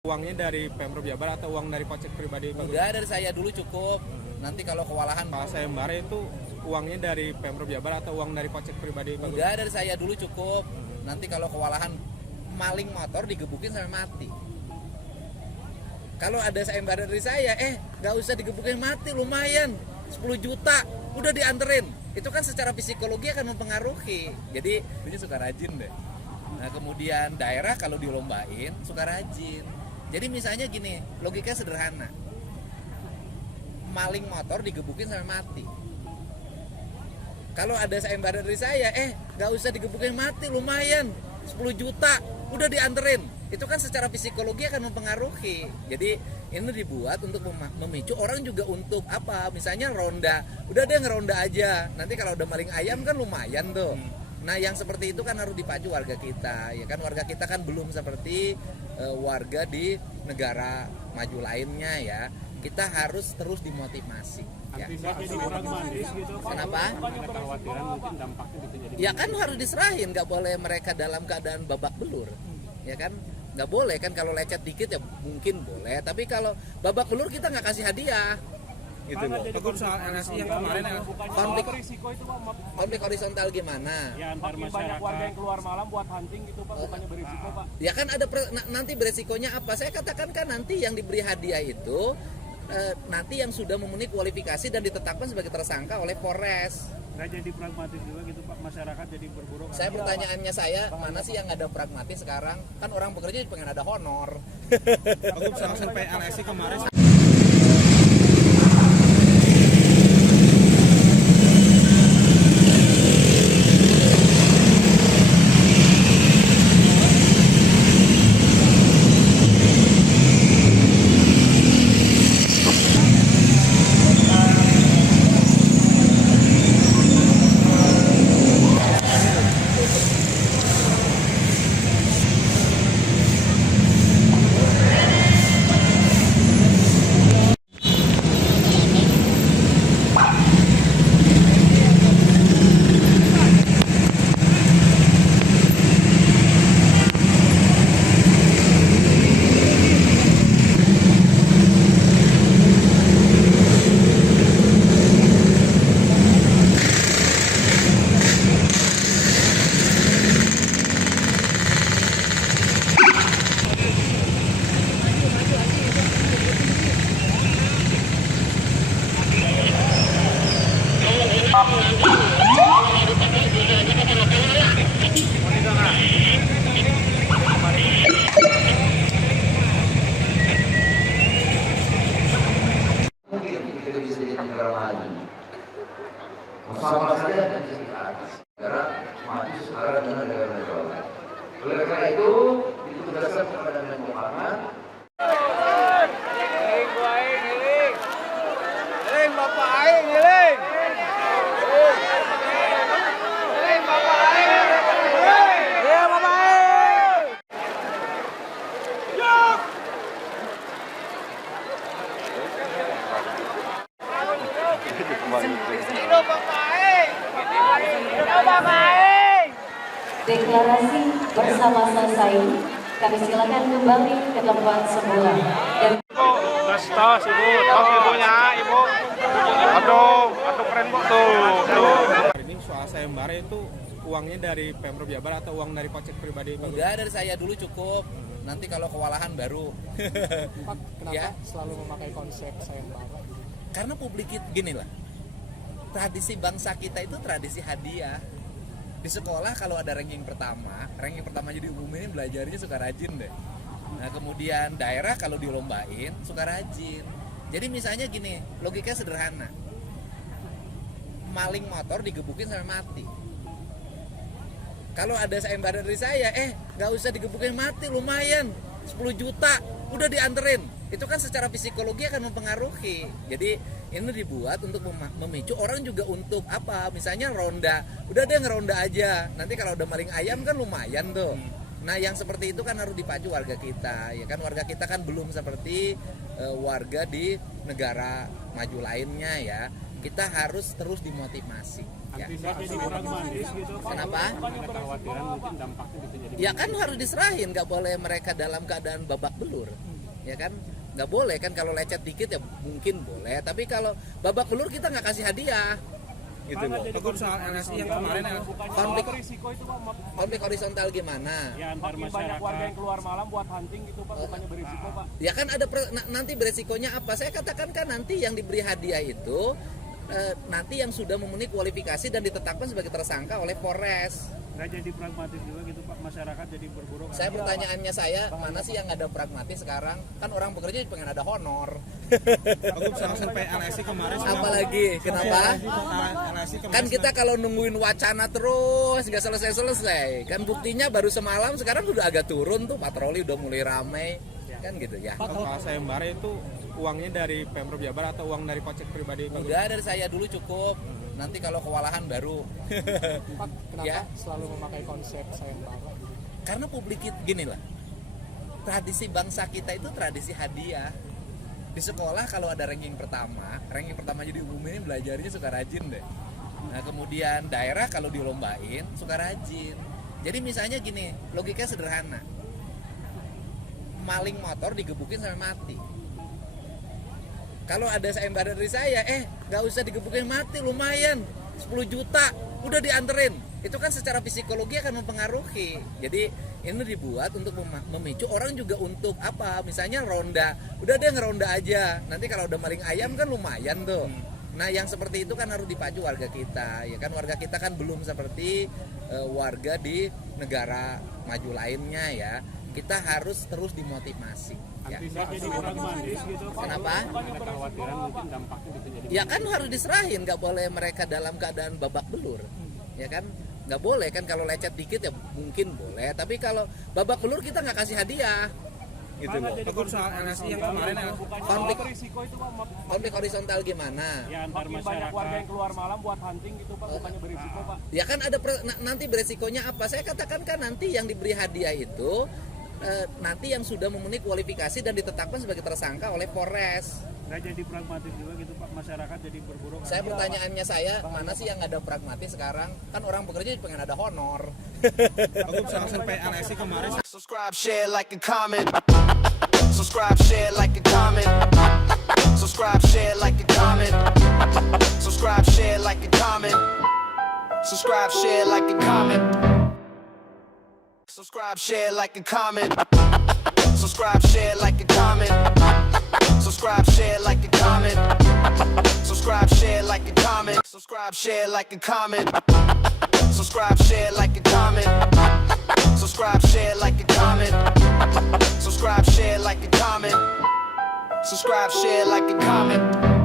Uangnya dari Pemprov Jabar atau uang dari kocek pribadi? Enggak, dari saya dulu cukup. Nanti kalau kewalahan Pak sayembara itu uangnya dari Pemprov Jabar atau uang dari kocek pribadi? enggak, dari saya dulu cukup. Nanti kalau kewalahan maling motor digebukin sampai mati. Kalau ada sayembara dari saya, nggak usah digebukin mati, lumayan 10 juta udah dianterin. Itu kan secara psikologi akan mempengaruhi. Jadi dia suka rajin deh. Nah kemudian daerah kalau dilombain suka rajin. Jadi misalnya gini, logika sederhana. Maling motor digebukin sampai mati. Kalau ada sayembara dari saya, nggak usah digebukin mati, lumayan 10 juta udah dianterin. Itu kan secara psikologi akan mempengaruhi. Jadi ini dibuat untuk memicu orang juga untuk apa? Misalnya ronda, udah deh ngeronda aja. Nanti kalau udah maling ayam kan lumayan tuh. Nah yang seperti itu kan harus dipacu warga kita, ya kan warga kita kan belum seperti warga di negara maju lainnya ya. Kita harus terus dimotivasi. Ya. Kenapa? Ya kan harus diserahin, nggak boleh mereka dalam keadaan babak belur, ya kan? Nggak boleh kan, kalau lecet dikit ya mungkin boleh, tapi kalau babak belur kita nggak kasih hadiah. Gitu loh. Cukup soal LSI yang kemarin konflik horizontal gimana? Ya, makin banyak warga yang keluar malam buat hunting gitu Pak, bukannya berisiko Pak. Ya kan ada nanti beresikonya apa? Saya katakan kan nanti yang diberi hadiah itu nanti yang sudah memenuhi kualifikasi dan ditetapkan sebagai tersangka oleh Polres. Nggak jadi pragmatis juga gitu Pak, masyarakat jadi berburu. Saya pertanyaannya mana sih yang ada pragmatis sekarang? Kan orang bekerja pengen ada honor. Cukup soal survei LSI kemarin. Sama saja dan negara maju sekarang dengan negara-negara lain. Oleh karena itu ditugaskan kepada Menkumham. Giling Bapak Aing, giling. Giling Bapak Aing. Iya Bapak Aing. Hidup Bapak Aing. Hidup Bapak Aing. Deklarasi bersama selesai. Kami silakan kembali ke tempat semula. Dan Tos Ibu, tos ibunya Ibu. Aduh keren Bu tuh. Ini soal sayembara itu uangnya dari Pemprov Jabar atau uang dari kocek pribadi? Enggak, dari saya dulu cukup. Nanti kalau kewalahan baru. Pak, kenapa Ya. selalu memakai konsep sayembara? Karena publik itu gini lah. Tradisi bangsa kita itu tradisi hadiah. Di sekolah kalau ada ranking pertama jadi diumumin belajarnya suka rajin deh. Nah kemudian daerah kalau dilombain suka rajin. Jadi misalnya gini, logika sederhana. Maling motor digebukin sampai mati. Kalau ada sayembara dari saya, nggak usah digebukin mati, lumayan 10 juta udah dianterin. Itu kan secara psikologi akan mempengaruhi. Jadi ini dibuat untuk memicu orang juga untuk apa? Misalnya ronda, udah deh ngeronda aja. Nanti kalau udah maling ayam kan lumayan tuh. Nah yang seperti itu kan harus dipacu warga kita, ya kan warga kita kan belum seperti warga di negara maju lainnya ya. Kita harus terus dimotivasi. Ya. Kenapa? Kekhawatiran mungkin dampaknya bisa jadi. Ya kan harus diserahin, nggak boleh mereka dalam keadaan babak belur. ya kan? Nggak boleh kan, kalau lecet dikit ya mungkin boleh, tapi kalau babak belur kita nggak kasih hadiah gitu loh. Teguh soal LSI yang kemarin Konflik Risiko itu Pak, konflik horizontal gimana? ya antar banyak warga yang keluar malam buat hunting gitu Pak, bukannya berisiko Pak. Ya kan ada nanti beresikonya apa? Saya katakan kan nanti yang diberi hadiah itu nanti yang sudah memenuhi kualifikasi dan ditetapkan sebagai tersangka oleh Polres. Nggak jadi pragmatis juga gitu Pak, masyarakat jadi berburu. Saya pertanyaannya mana sih yang ada pragmatis sekarang? Kan orang bekerja pengen ada honor. Teguh soal survei LSI kemarin Apalagi kenapa? LSI Kan kita kalau nungguin wacana terus nggak selesai-selesai. Kan buktinya baru semalam, sekarang udah agak turun tuh, patroli udah mulai ramai. Kan gitu ya. Kalau sayembara itu uangnya dari Pemprov Jabar atau uang dari kocek pribadi? Udah dari saya dulu cukup. Nanti kalau kewalahan baru. Pak, kenapa Ya. selalu memakai konsep sayembara? Karena publik gini lah. Tradisi bangsa kita itu tradisi hadiah. Di sekolah kalau ada ranking pertama jadi diumumin belajarnya suka rajin deh. Nah kemudian daerah kalau dilombain suka rajin. Jadi misalnya gini, logikanya sederhana. Maling motor digebukin sampai mati. Kalau ada sayembara dari saya, nggak usah digebukin mati, lumayan 10 juta, udah dianterin. Itu kan secara psikologi akan mempengaruhi. Jadi ini dibuat untuk memicu orang juga untuk apa? Misalnya ronda, udah dia ngeronda aja. Nanti kalau udah maling ayam kan lumayan tuh. Nah yang seperti itu kan harus dipacu warga kita, ya kan warga kita kan belum seperti warga di negara maju lainnya ya. Kita harus terus dimotivasi. Ya. Jadi pragmatis gitu Pak. Kenapa? Ada kekhawatiran mungkin dampaknya bisa jadi. Ya kan harus diserahin, nggak boleh mereka dalam keadaan babak belur, ya kan? Nggak boleh kan, kalau lecet dikit ya mungkin boleh, tapi kalau babak belur kita nggak kasih hadiah, gitu loh. Teguh soal LSI yang kemarin Konflik Risiko itu Pak, konflik horizontal gimana? ya antar banyak warga yang keluar malam buat hunting gitu Pak, bukannya berisiko Pak. Ya kan ada nanti beresikonya apa? Saya katakan kan nanti yang diberi hadiah itu nanti yang sudah memenuhi kualifikasi dan ditetapkan sebagai tersangka oleh Polres. Nggak jadi pragmatis juga gitu Pak, masyarakat jadi berburu. Saya pertanyaannya mana sih yang ada pragmatis sekarang? Kan orang bekerja pengen ada honor. Teguh soal survei LSI kemarin Subscribe, share, like, and comment. Subscribe, share, like, and comment. Subscribe, share, like, and comment. Subscribe, share, like, and comment. Subscribe, share, like, and comment. Subscribe, share, like, and comment. Subscribe, share, like, and comment. Subscribe, share, like, and comment. Subscribe, share, like, and comment. Subscribe, share, like, and comment. Subscribe, share, like, and comment. Subscribe, share, like, and comment. Subscribe, share, like, and comment. Subscribe, share, like, and comment.